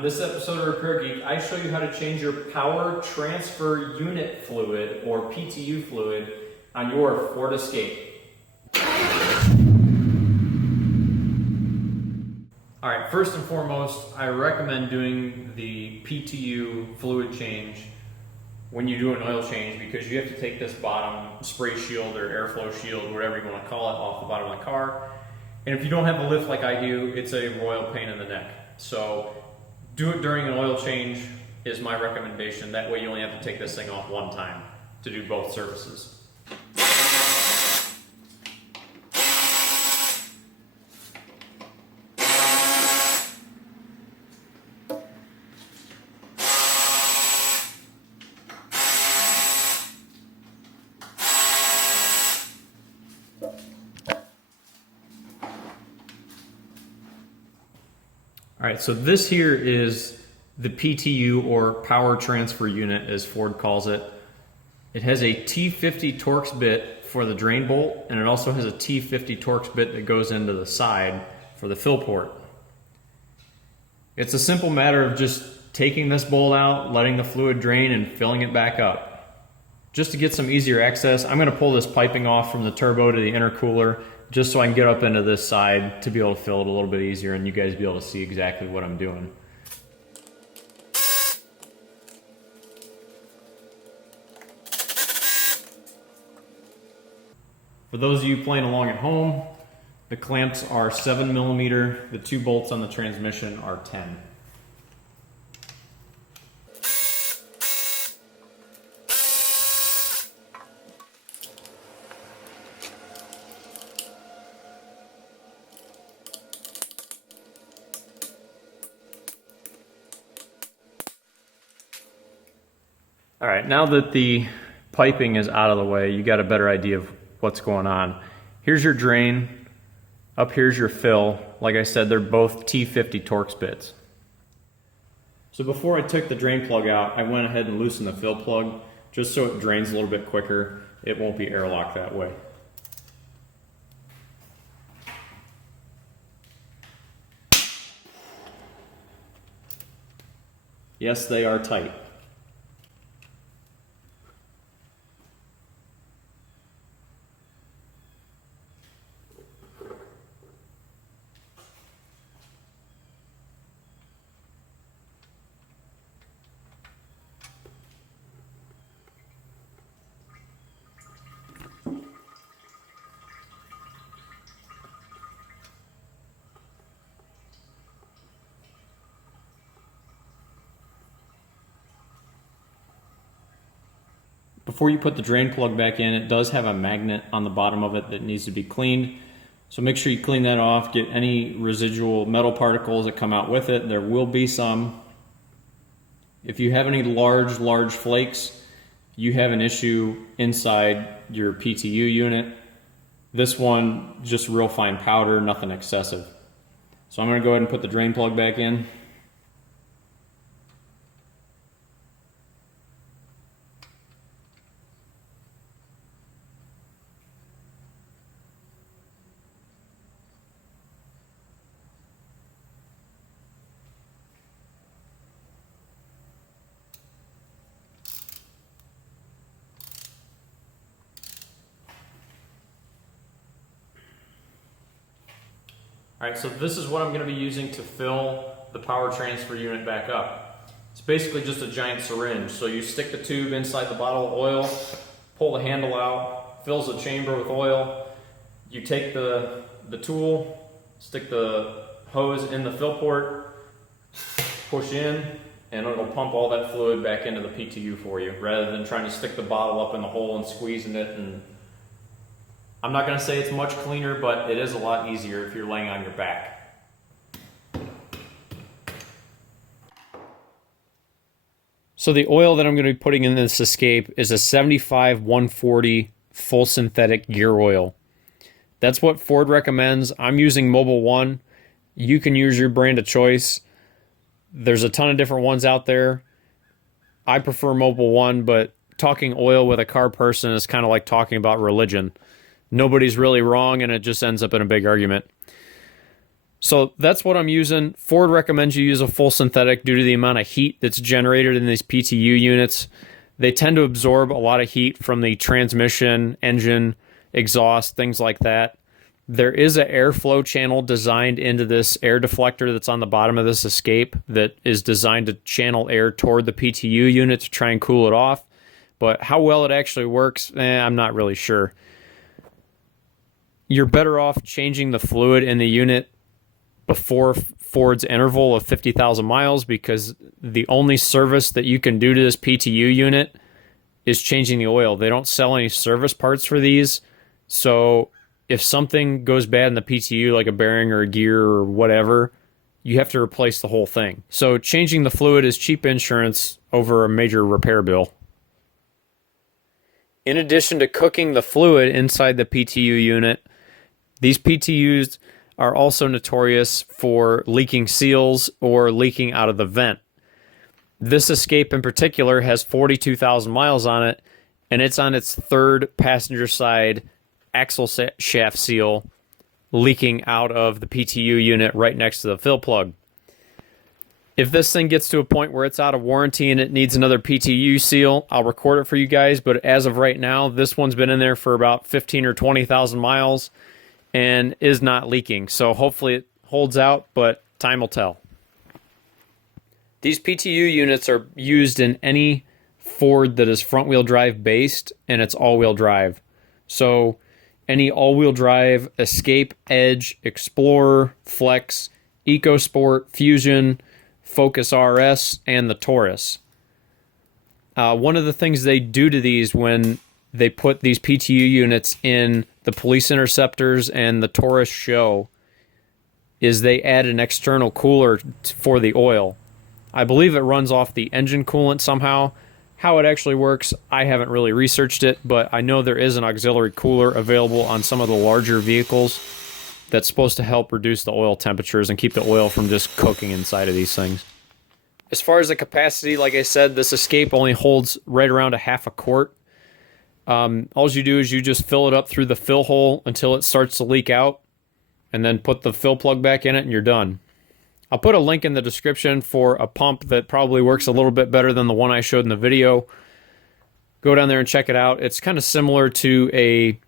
On this episode of Repair Geek, I show you how to change your power transfer unit fluid, or PTU fluid, on your Ford Escape. Alright, first and foremost, I recommend doing the PTU fluid change when you do an oil change, because you have to take this bottom spray shield or airflow shield, whatever you want to call it, off the bottom of the car. And if you don't have a lift like I do, it's a royal pain in the neck. So do it during an oil change is my recommendation. That way you only have to take this thing off one time to do both services. All right, so this here is the PTU, or power transfer unit as Ford calls it. It has a T50 Torx bit for the drain bolt, and it also has a T50 Torx bit that goes into the side for the fill port. It's a simple matter of just taking this bolt out, letting the fluid drain, and filling it back up. Just to get some easier access, I'm going to pull this piping off from the turbo to the intercooler, just so I can get up into this side to be able to fill it a little bit easier and you guys be able to see exactly what I'm doing. For those of you playing along at home, the clamps are 7mm, the 2 bolts on the transmission are 10. All right, now that the piping is out of the way, you got a better idea of what's going on. Here's your drain, up here's your fill. Like I said, they're both T50 Torx bits. So before I took the drain plug out, I went ahead and loosened the fill plug, just so it drains a little bit quicker. It won't be airlocked that way. Yes, they are tight. Before you put the drain plug back in, it does have a magnet on the bottom of it that needs to be cleaned. So make sure you clean that off, get any residual metal particles that come out with it. There will be some. If you have any large flakes, you have an issue inside your PTU unit. This one, just real fine powder, nothing excessive. So I'm going to go ahead and put the drain plug back in. All right, so this is what I'm going to be using to fill the power transfer unit back up. It's basically just a giant syringe. So you stick the tube inside the bottle of oil, pull the handle out, fills the chamber with oil. You take the tool, stick the hose in the fill port, push in, and it'll pump all that fluid back into the PTU for you, rather than trying to stick the bottle up in the hole and squeezing it. And I'm not going to say it's much cleaner, but it is a lot easier if you're laying on your back. So the oil that I'm going to be putting in this Escape is a 75-140 full synthetic gear oil. That's what Ford recommends. I'm using Mobil 1. You can use your brand of choice. There's a ton of different ones out there. I prefer Mobil 1, but talking oil with a car person is kind of like talking about religion. Nobody's really wrong, and it just ends up in a big argument. So that's what I'm using. Ford recommends you use a full synthetic due to the amount of heat that's generated in these PTU units. They tend to absorb a lot of heat from the transmission, engine, exhaust, things like that. There is an airflow channel designed into this air deflector that's on the bottom of this escape that is designed to channel air toward the PTU unit to try and cool it off. But how well it actually works, I'm not really sure. You're better off changing the fluid in the unit before Ford's interval of 50,000 miles, because the only service that you can do to this PTU unit is changing the oil. They don't sell any service parts for these. So if something goes bad in the PTU, like a bearing or a gear or whatever, you have to replace the whole thing. So changing the fluid is cheap insurance over a major repair bill. In addition to cooking the fluid inside the PTU unit, these PTUs are also notorious for leaking seals or leaking out of the vent. This escape in particular has 42,000 miles on it, and it's on its third passenger side axle shaft seal leaking out of the PTU unit right next to the fill plug. If this thing gets to a point where it's out of warranty and it needs another PTU seal, I'll record it for you guys, but as of right now, this one's been in there for about 15 or 20,000 miles and is not leaking. So hopefully it holds out, but time will tell. These PTU units are used in any Ford that is front-wheel drive based, and it's all-wheel drive. So any all-wheel drive Escape, Edge, Explorer, Flex, EcoSport, Fusion, Focus RS, and the Taurus. One of the things they do to these when they put these PTU units in the Police Interceptors and the Taurus Show is they add an external cooler for the oil. I believe it runs off the engine coolant somehow. How it actually works, I haven't really researched it, but I know there is an auxiliary cooler available on some of the larger vehicles that's supposed to help reduce the oil temperatures and keep the oil from just cooking inside of these things. As far as the capacity, like I said, this Escape only holds right around a half a quart. All you do is you just fill it up through the fill hole until it starts to leak out, and then put the fill plug back in it and you're done. I'll put a link in the description for a pump that probably works a little bit better than the one I showed in the video. Go down there and check it out. It's kind of similar to a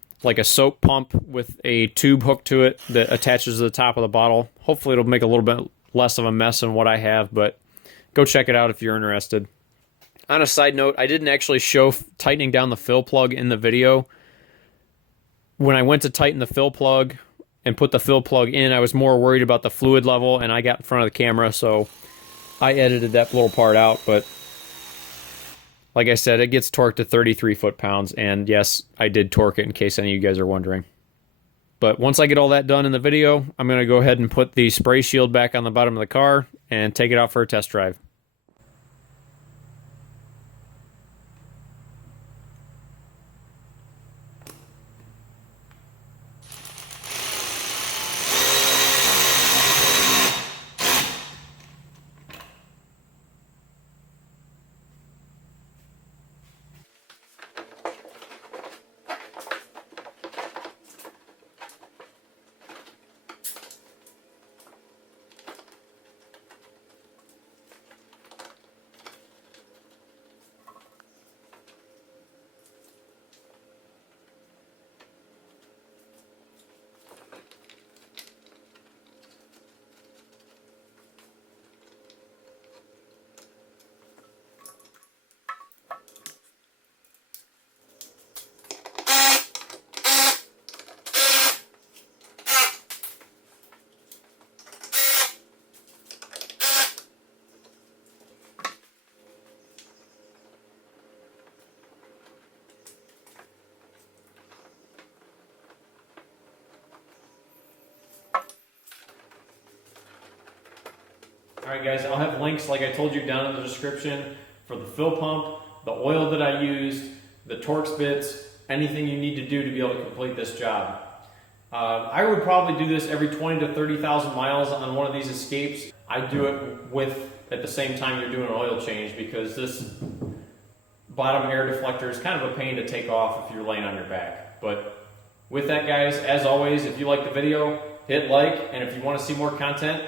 soap pump with a tube hooked to it that attaches to the top of the bottle. Hopefully it'll make a little bit less of a mess than what I have, but go check it out if you're interested. On a side note, I didn't actually show tightening down the fill plug in the video. When I went to tighten the fill plug and put the fill plug in, I was more worried about the fluid level, and I got in front of the camera, so I edited that little part out. But like I said, it gets torqued to 33 foot-pounds, and yes, I did torque it in case any of you guys are wondering. But once I get all that done in the video, I'm going to go ahead and put the spray shield back on the bottom of the car and take it out for a test drive. Alright guys, I'll have links, like I told you, down in the description for the fill pump, the oil that I used, the Torx bits, anything you need to do to be able to complete this job. I would probably do this every 20 to 30,000 miles on one of these Escapes. I do it with, at the same time you're doing an oil change, because this bottom air deflector is kind of a pain to take off if you're laying on your back. But with that guys, as always, if you like the video, hit like, and if you want to see more content,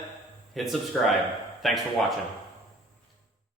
hit subscribe. Thanks for watching.